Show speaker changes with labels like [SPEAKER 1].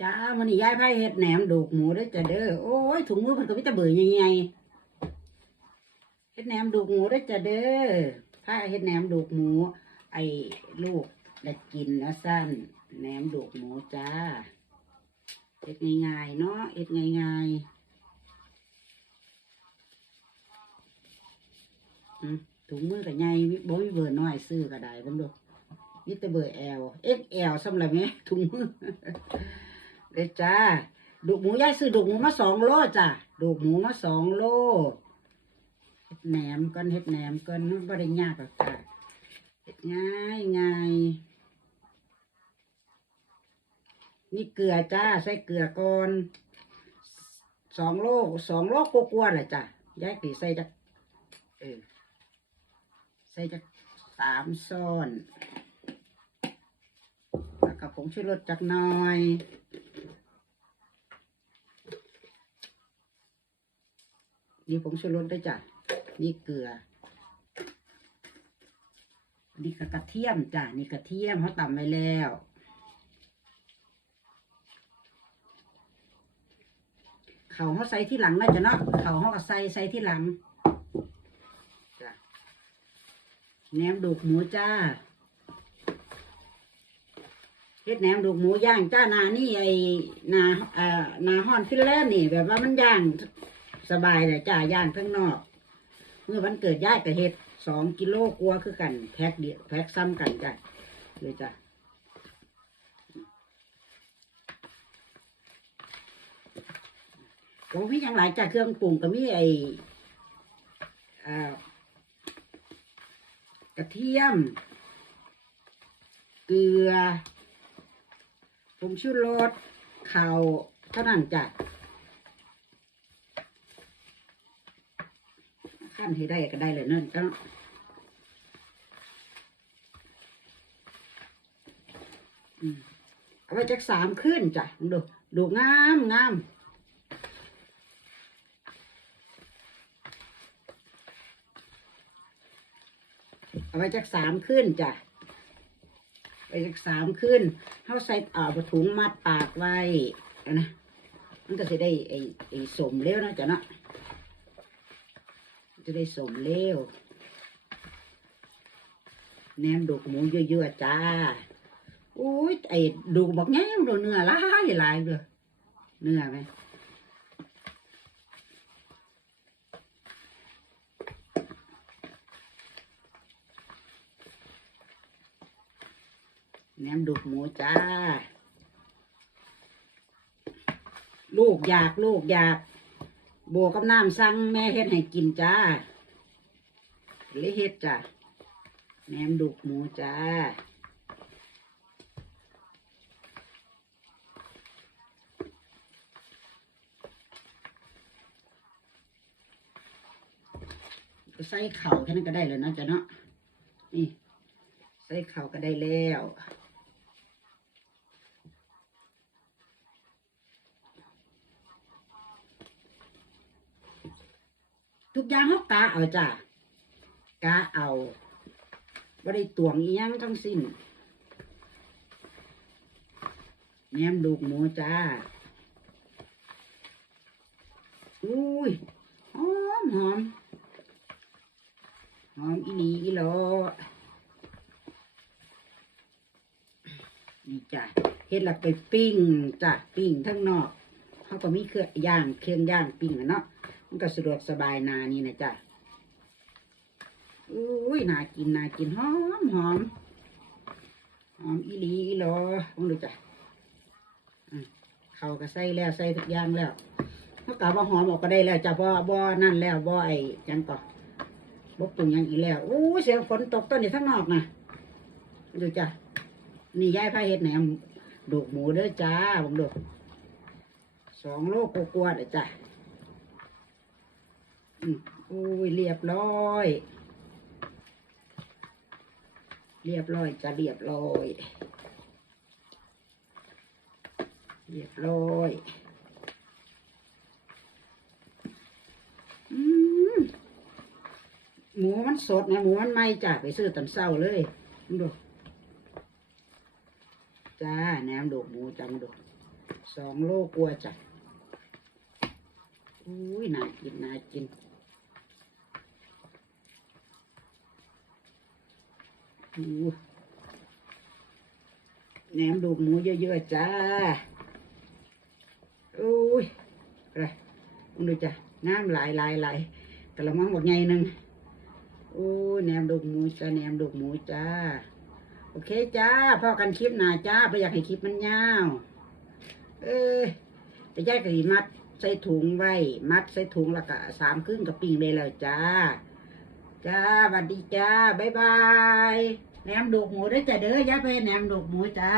[SPEAKER 1] จ้ามันนี่ย้ายไผ่เฮ็ดแหนมดูกหมูเด้จ้ะเด้อโอ้ยถุงมือเพิ่นก็มีแต่เบื่อใหญ่ๆเฮ็ดแหนมดูกหมูเด้จ้ะเด้อผ้าเฮ็ดแหนมดูกหมู ไอ้ลูกได้กินนะสั้นแหนมดูกหมูจ้าเฮ็ดง่ายๆเนาะเฮ็ดง่ายๆถุงมือก็ใหญ่บ่มีเบอร์น้อยซื้อก็ได้เบิ่งดูมีแต่เบอร์ L XL สำหรับแม่ถุงมือ เด้จ้าดูกหมูย่ายซื้อดูกหมูมาสองโลจ้ะดูกหมูมาสองโลเฮ็ดแหนมก่อนเฮ็ดแหนมก่อนมันบ่ได้ยากหรอกจ้ะเฮ็ดง่ายง่ายนี่เกลือจ้าใส่เกลือก่อนสองโลสองโลกลัวาๆแหละจ้ะยายตีใส่จักเออใส่จักสามซ้อนแล้วก็ผงชูรสจักหน่อย นี่ผงชูรสด้วยจ้ะ นี่เกลือ นี่กระเทียมจ้ะ นี่กระเทียมเขาตำไว้แล้ว เขาเขาใส่ที่หลังนะจ้ะเนาะ เขาเขาก็ใส่ใส่ที่หลังจ้ะแหนมดูกหมูจ้าเฮ็ดแหนมดูกหมูย่างจ้านานี่ไอ้นาเอ่อนาฮอนฟินแลนด์นี่ แบบว่ามันย่าง สบายเลยจ้าย่างข้างนอก เมื่อวันเกิดย่ายกับเห็ดสองกิโลกลัวคือกันแพ็คเดียวแพ็คซ้ำกันจ้ะเลยจ้ะโอ้พี่ยังหลายจ้ะเครื่องปรุงก็มีไอเอ่อกระเทียม เกลือผงชูรสข่าวเท่านั้นจ้ะ ขั้นให้ได้ก็ได้เลยเนั่นก็เอาไว้จักสามขึ้นจ้ะดูดูงามงามเอาไว้จักสามขึ้นจ้ะไปจักสามขึ้นเขาใส่เอาผ้าถุงมัดปากไว้นะมันก็จะได้ไอ้ไอ้สมเร็วนะจ้ะเนาะ จะได้สมเร็วแหนมดูกหมูเยอะๆจ้าอุ้ยไอ้ดูบอกแง่ดูเนื้อลายลายเลยเนื้อไหมแหนมดูกหมูจ้า ลูกอยากลูกอยาก โบกับน้ำสั่งแม่เฮ็ดให้กินจ้าเลยเฮ็ดจ้ะแหนมดุกหมูจ้าใส่เข่าแค่นั้นก็ได้เลยนะจ้ะเนาะนี่ใส่เข่าก็ได้แล้ว ทุกอย่างเขากะเอาจ้ะกะเอาบ่ได้ตวงอียงทั้งสิ้นแหนมดูกหมูจ้า อุ้ย หอมหอม หอมอีหลีอีหลอนี่จ้ะเฮ็ดและไปปิ้งจ้ะปิ้งทั้งนอกเขาก็มีเครื่องย่างเครื่องย่างปิ้งอะเนาะ มันก็สะดวกสบายนานี่นะจ๊ะอุ้ยน่ากินน่ากินหอมหอมหอมอีหลีอีหลอลองดูจ้ะเขาก็ใส่แล้วใส่ทุกอย่างแล้วถ้ากะว่าหอมออกก็ได้แล้วจ้ะบ่บ่นั่นแล้วบ่ไอ้ยังก็บ่ปรุงยังอีแล้วอู้เสียงฝนตกต้นนี้ข้งนอกนะดูจ้ะนี่ยายพาเฮ็ดแหนมดูกหมูเด้อจ้าบังดูสองโลกกว่าๆเด้อจ้ะ อุ้ยเรียบร้อย เรียบร้อยจะเรียบร้อย เรียบร้อยหมูมันสดนะหมูมันไหม่จ้ะไปซื้อตอนเช้าเลยมึงดูจ้าแหนมดูหมูจ้ามึงดูสองโลกลัวจ้ะอุ้ยน่ากินน่ากินอู้ แหนมดูกหมูเยอะๆจ้าอุ้ยอะไรมดูจ้ะน้ำไหลไหลไหลกระมังหมดไงหนึ่งโอ้ยแหนมดูกหมูจ้าแหนมดูกหมูจ้า โอเคจ้าพ่อกันคลิปหนาจ้าไปอยากให้คลิปมันยาว เออไปแยกกะหรี่มัดใส่ถุงไว้ มัดใส่ถุงแล้วก็สามครึ่งกับปิ้งเลยแล้วจ้า จ้าสวัสดีจ้า บ๊ายบาย แหนมดูกหมูได้อจ้ะเด้อย่าไปแหนมดูกหมูจ้า